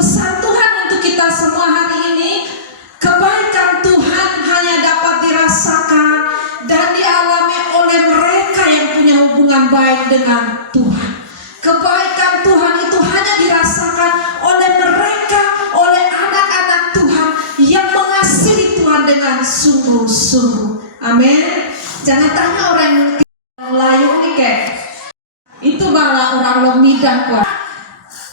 pesan Tuhan untuk kita semua hari ini, kebaikan Tuhan hanya dapat dirasakan dan dialami oleh mereka yang punya hubungan baik dengan Tuhan. Kebaikan Tuhan itu hanya dirasakan oleh mereka, oleh anak-anak Tuhan yang mengasihi Tuhan dengan sungguh-sungguh. Amin. Jangan tanya orang yang layu nih kayak itu bala orang lomidang kuat.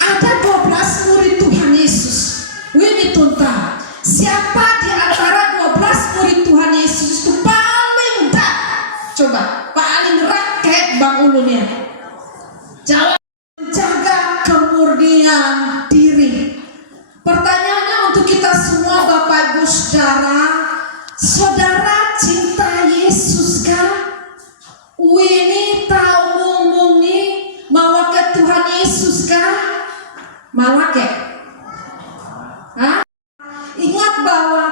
Ada 12 murid Tuhan Yesus. Wini tunta. Siapa di antara 12 murid Tuhan Yesus itu paling tak? Coba, paling rakyat bang ulunya. Jawab. Menjaga kemurnian diri. Pertanyaannya untuk kita semua Bapak Ibu Saudara, saudara cinta Yesus kan? Wini tahu ngomongnya mau ke Tuhan Yesus kan? Malah ke? Hah? Ingat bahwa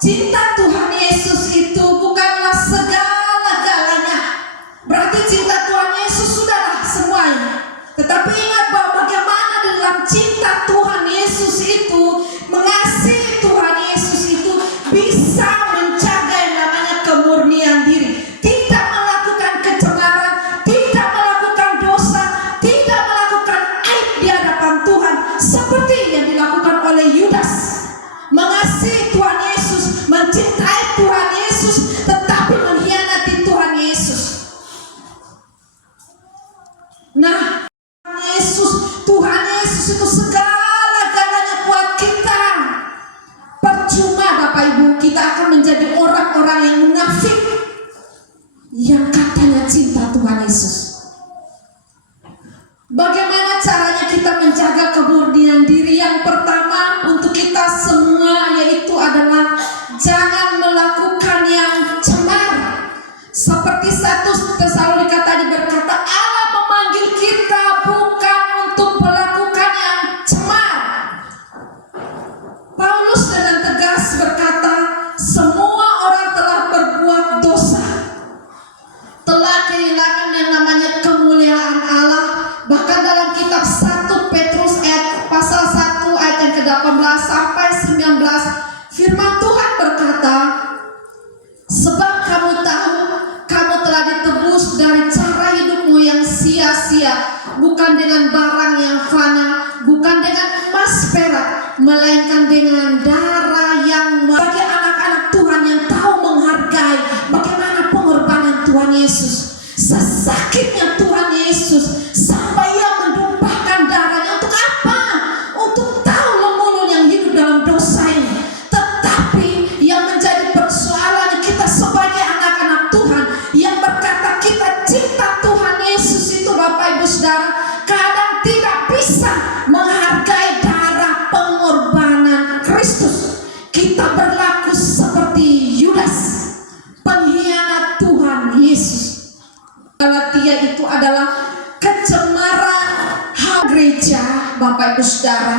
cinta Tuhan Yesus itu bukanlah segala-galanya. Berarti cinta Tuhan Yesus sudahlah semuanya. Tetapi ingat bahwa bagaimana dalam cinta Tuhan Yesus itu, mengasihi Tuhan Yesus itu bisa menjaga yang namanya kemurnian diri. Tidak melakukan kecemaran, tidak melakukan dosa, tidak melakukan aib di hadapan Tuhan. Seperti yang dilakukan oleh Yudas. Mengasihi Tuhan Yesus, mencintai Tuhan Yesus, tetapi mengkhianati Tuhan Yesus. Nah, Tuhan Yesus itu segala-galanya buat kita. Percuma Bapak Ibu kita akan menjadi orang-orang yang munafik yang katanya cinta Tuhan Yesus. Bagaimana caranya kita menjaga kemurnian diri? Yang pertama untuk kita semua yaitu adalah jangan melakukan yang cemar. Seperti 1 Tesalonika tadi berkata, Allah memanggil kita bukan untuk melakukan yang cemar. Paulus dengan tegas berkata, semua orang telah berbuat dosa, telah kehilangan yang namanya kemuliaan Allah. Bahkan dalam kitab 1 Petrus pasal 1 ayat yang ke-18 sampai 19, firman Tuhan berkata, sebab kamu tahu kamu telah ditebus dari cara hidupmu yang sia-sia, bukan dengan barang yang fana, bukan dengan emas perak, melainkan dengan darah yang bagi anak-anak Tuhan yang tahu menghargai bagaimana pengorbanan Tuhan Yesus. Sesakitnya Tuhan Yesus sampai ia menumpahkan darahnya untuk apa? Untuk tahu lemulun yang hidup dalam dosa ini. Tetapi yang menjadi persoalan kita sebagai anak-anak Tuhan yang berkata kita cinta Tuhan Yesus itu Bapak Ibu Saudara, kadang tidak bisa menghargai darah pengorbanan Kristus. Kita berlaku seperti Yudas, pengkhianat Tuhan Yesus. Galatia itu adalah kecemaran hal gereja. Bapak Ibu Saudara,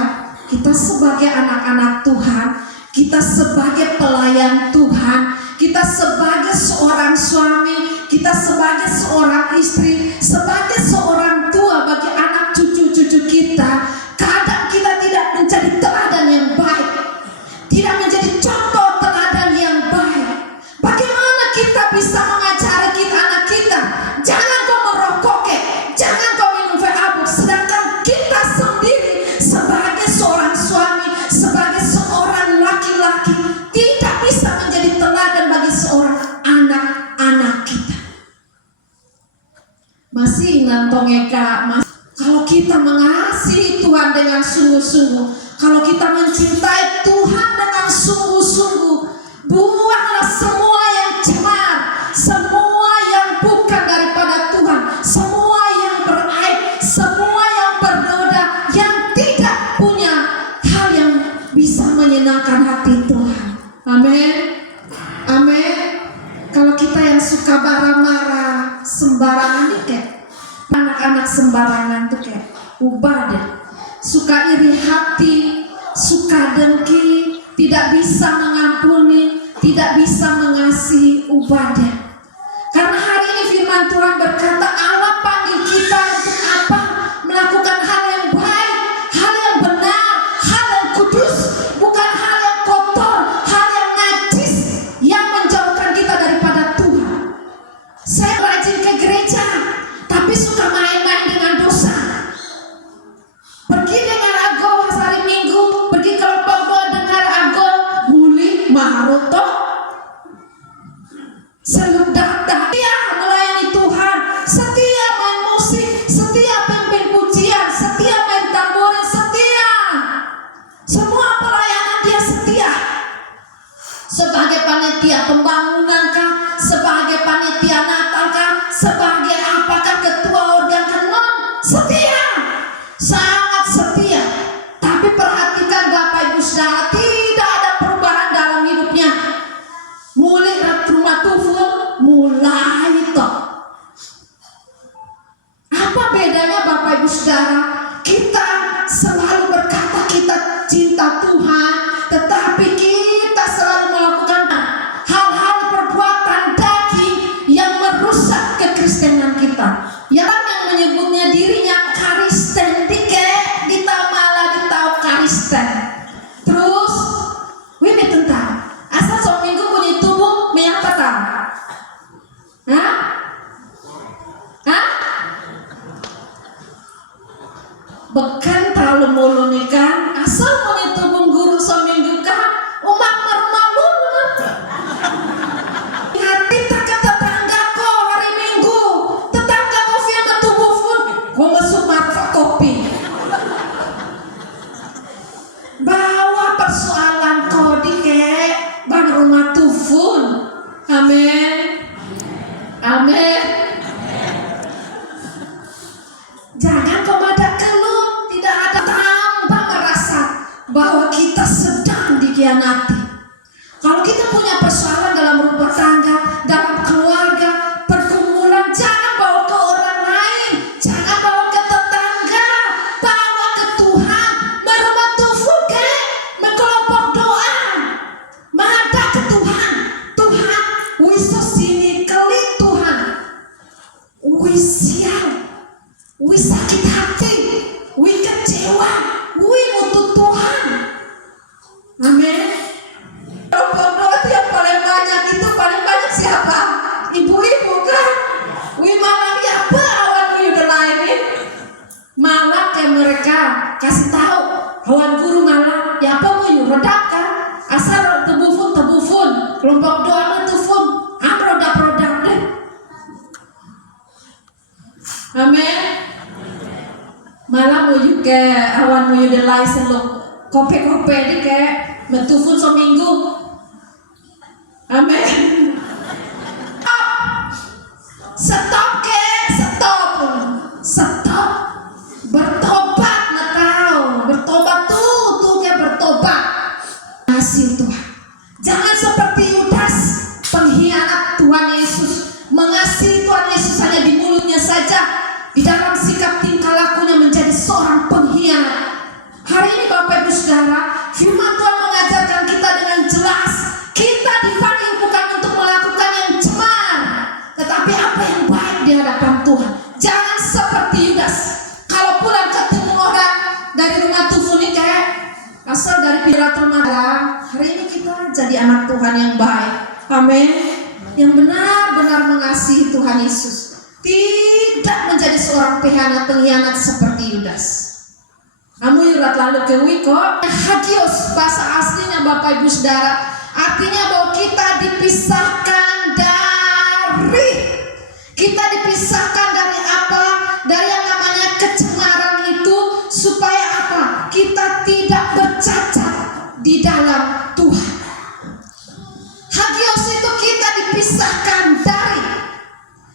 kita sebagai anak-anak Tuhan, kita sebagai pelayan Tuhan, kita sebagai seorang suami, kita sebagai seorang istri, sebagai seorang tua bagi anak cucu-cucu kita, kadang kita tidak menjadi teladan yang baik, tidak menjadi contoh teladan yang baik. Bagaimana kita bisa mengajari kita anak kita, jangan kau merokok, jangan kau minum abuk, sedangkan kita sendiri sebagai seorang suami, sebagai seorang laki-laki tidak bisa menjadi teladan bagi seorang anak-anak kita. Masih ingat tongeka, kalau kita mengasihi Tuhan dengan sungguh-sungguh, kalau kita mencintai Tuhan dengan sungguh-sungguh, buanglah semua yang cemar, semua yang bukan daripada Tuhan, semua yang beraib, semua yang bernoda, yang tidak punya hal yang bisa menyenangkan hati Tuhan. Amin. Amin. Kalau kita yang suka marah-marah, sembarangan nih kayak anak-anak sembarangan tuh kayak ubah deh. Suka iri hati, suka dengki, tidak bisa mengampuni, tidak bisa mengasihi, ubah deh. Karena hari ini firman Tuhan berkata Allah panggil kita untuk apa? Melakukan hal yang baik, hal yang benar, hal panitia pembangunan kah, sebagai panitia Natal kah, sebagai apakah ketua organ non setia, sangat setia. Tapi perhatikan Bapak Ibu Saudara, tidak ada perubahan dalam hidupnya. Mulai rumah tuful, mulai itu. Apa bedanya Bapak Ibu Saudara? Kita selalu berkata kita cinta Tuhan, tetapi kita selalu melakukan hal-hal perbuatan daging yang merusak kekristenan kita. Yang menyebutnya dirinya Kristen, ditau malah ditau Kristen. Terus, wih tentang asal seminggu punya tubuh menyapa tak? Hah? Hah? Bekan terlalu mulu nih kan, asal punya tubuh guru seminggu kan, umat malu-malu. Hati tak ke tetangga kok hari Minggu, tetangga kopi sama tubuh pun, gue masuk marfa kopi. Bawa persoalan kodi kek, bang rumah tufun, amin, amin. Jangan kau ada keluh, tidak ada tanpa merasa bahwa kita sedang dikhianati. Kalau kita punya persoalan dalam rumah tangga, dalam keluarga, pergumulan, jangan bawa ke orang lain, jangan bawa ke tetangga, bawa ke Tuhan, merubah tubuh ke kelompok doa, menghadap ke Tuhan. Tuhan, wiso sini kali Tuhan, wisial, wis sakit hati, wis kecewa, wis butuh Tuhan. Amin. Kelompok doa yang paling banyak itu paling banyak siapa? Ibu-ibu kan? Wih malah ya apa awan udah lain. Malah ke mereka kasih tahu awan guru malah ya apa mau redap kan? Asal tebufun kelompok doa tebufun, produk deh. Amin. Malah mau juga awan mau udah lain selok kope-kope di kayak mentufun seminggu. Amin. Stop. Bertobat tahu. Bertobat tuh kayak bertobat. Kasih Tuhan. Jangan seperti Yudas, pengkhianat Tuhan Yesus. Mengasihi Tuhan Yesus hanya di mulutnya saja, di dalam sikap tingkah lakunya menjadi seorang pengkhianat. Hari ini Bapak Ibu Saudara, firman Tuhan mengajarkan kita dengan jelas, kita dipanggil bukan untuk melakukan yang cemar, tetapi apa yang baik di hadapan Tuhan. Jangan seperti Yudas, kalau pulang ketemu orang dari rumah tufun ini kayak asal dari piratul mala. Hari ini kita jadi anak Tuhan yang baik, amin, yang benar-benar mengasihi Tuhan Yesus, tidak menjadi seorang pengkhianat seperti Yudas. Kamu yurat lalu ke wiko hagios, bahasa aslinya Bapak Ibu Saudara, artinya bahwa kita dipisahkan dari apa? Dari yang namanya kecemaran itu, supaya apa? Kita tidak bercacat di dalam Tuhan. Hagios itu kita dipisahkan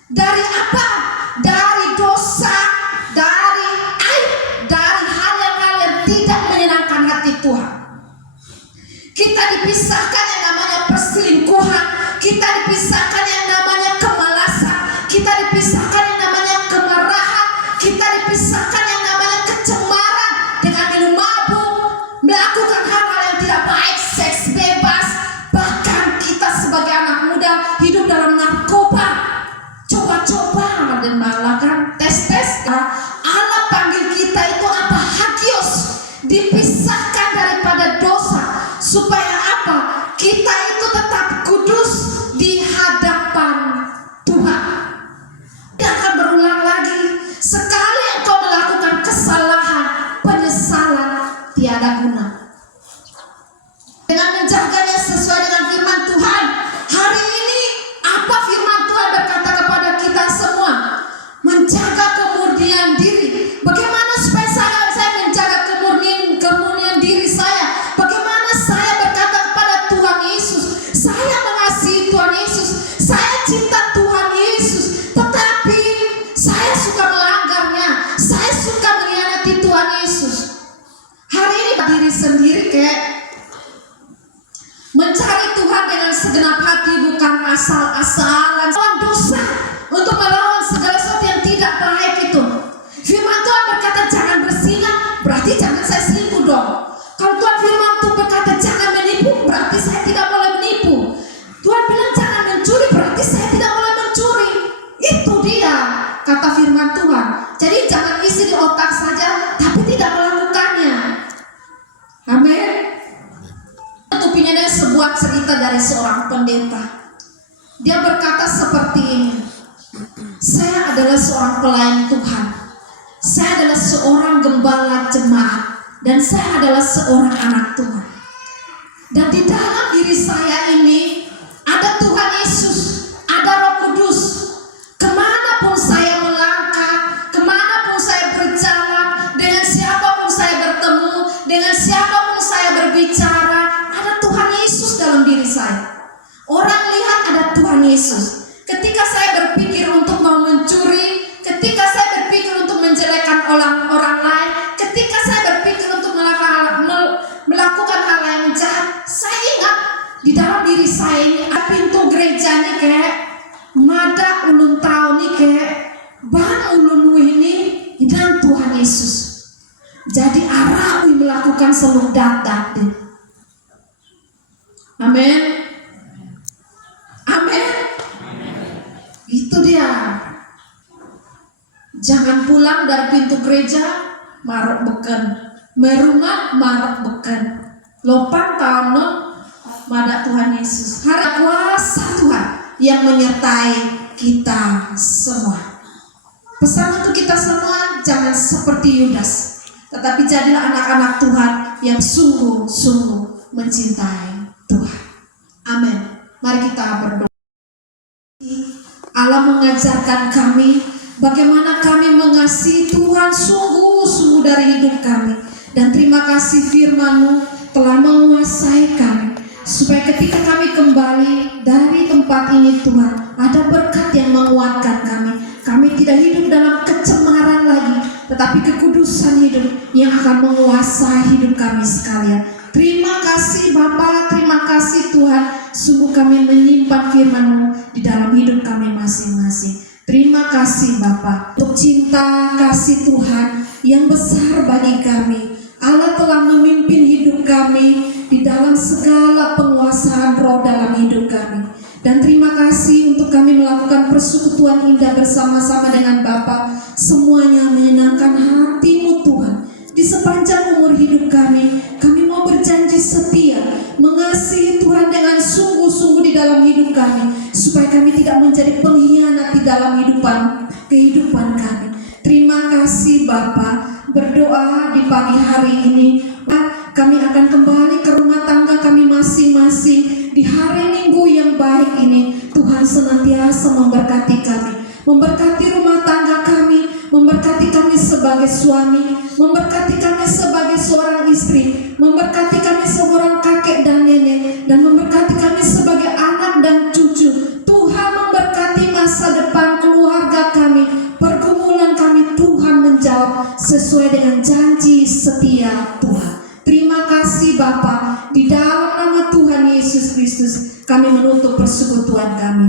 dari apa? Dari dosa, dari aib, dari hal-hal yang tidak menyenangkan hati Tuhan. Kita dipisahkan yang namanya perselingkuhan, kita dipisahkan yang namanya kemalasan, kita dipisahkan yang namanya kemarahan, kita dipisahkan yang namanya kecemaran dengan minum mabuk, melakukan hal-hal yang tidak baik, seks bebas, bahkan kita sebagai anak muda hidup dalam narkoba, coba-coba dan malah kan tes-tes. Allah panggil kita itu apa? Hagios, dipisahkan daripada dosa, supaya apa? Kita itu tetap kudus di hadapan Tuhan. Tidak akan berulang lagi. Sekali engkau melakukan kesalahan, penyesalan tiada guna. Dengan menjaganya sesuai dengan firman Tuhan, hari ini apa firman Tuhan berkata kepada kita semua? Menjaga kemurnian diri. Bagaimana supaya saya menjaga kemurnian diri saya? Bagaimana saya berkata kepada Tuhan Yesus, saya mengasihi kayak mencari Tuhan dengan segenap hati, bukan asal-asalan. Melawan dosa, untuk melawan segala sesuatu yang tidak baik itu. Firman Tuhan berkata jangan berzina, berarti jangan saya selingkuh dong. Kalau Tuhan firman Tuhan berkata jangan menipu, berarti saya tidak boleh menipu. Tuhan bilang jangan mencuri, berarti saya tidak boleh mencuri. Itu dia kata firman Tuhan. Jadi jangan isi di otak saja, tapi tidak melakukannya. Amin. Itu pinginnya sebuah cerita dari seorang pendeta. Dia berkata seperti ini. Saya adalah seorang pelayan Tuhan. Saya adalah seorang gembala jemaat. Dan saya adalah seorang anak Tuhan. Dan di dalam diri saya ini ada Tuhan Yesus, ada Roh Kudus. Kemanapun saya melangkah, kemanapun saya berjalan, dengan siapapun saya bertemu, dengan siapapun saya berbicara, ada Tuhan Yesus dalam diri saya. Orang lihat ada Tuhan Yesus. Ketika saya berpikir untuk mau mencuri, ketika saya berpikir untuk menjelekkan orang lain, ketika saya berpikir untuk melakukan hal yang jahat, saya ingat di dalam diri saya ini ada pintu gereja nih kayak mada ulun tahu nih kayak bang ulun ini dan Tuhan Yesus. Jadi arah melakukan seluk dadak deh. Amin. Amin. Itu dia. Jangan pulang dari pintu gereja marok beken, merumah marok beken. Lopan tahun mada Tuhan Yesus. Harap kuasa Tuhan yang menyertai kita semua. Pesan untuk kita semua, jangan seperti Yudas, tetapi jadilah anak-anak Tuhan yang sungguh-sungguh mencintai Tuhan. Amin. Mari kita berdoa. Allah mengajarkan kami bagaimana kami mengasihi Tuhan sungguh-sungguh dari hidup kami. Dan terima kasih firman-Mu telah menguasai kami, supaya ketika kami kembali dari tempat ini Tuhan, ada berkat yang menguatkan kami. Kami tidak hidup dalam kecemaran lagi, tetapi kekudusan hidup yang akan menguasai hidup kami sekalian. Terima kasih Bapa, terima kasih Tuhan. Sungguh kami menyimpan firman-Mu di dalam hidup kami masing-masing. Terima kasih Bapa untuk cinta kasih Tuhan yang besar bagi kami. Allah telah memimpin hidup kami di dalam segala penguasaan roh dalam hidup kami. Dan terima kasih untuk kami melakukan persekutuan indah bersama-sama dengan Bapa. Semuanya menyenangkan hati-Mu Tuhan. Di sepanjang umur hidup kami mau berjanji setia mengasihi Tuhan dengan sungguh-sungguh di dalam hidup kami, supaya kami tidak menjadi pengkhianat di dalam kehidupan kami. Terima kasih Bapa. Berdoa di pagi hari ini kami akan kembali ke rumah tangga kami masing-masing di hari Minggu yang baik ini. Tuhan senantiasa memberkati kami, memberkati rumah tangga kami, memberkati kami sebagai suami, memberkati kami sebagai seorang istri, memberkati kami seorang kakek dan nenek, dan memberkati kami sebagai anak dan cucu. Tuhan memberkati masa depan keluarga kami, pergumulan kami. Tuhan menjawab sesuai dengan janji setia Tuhan. Terima kasih Bapa. Di dalam nama Tuhan Yesus Kristus kami menutup persekutuan kami.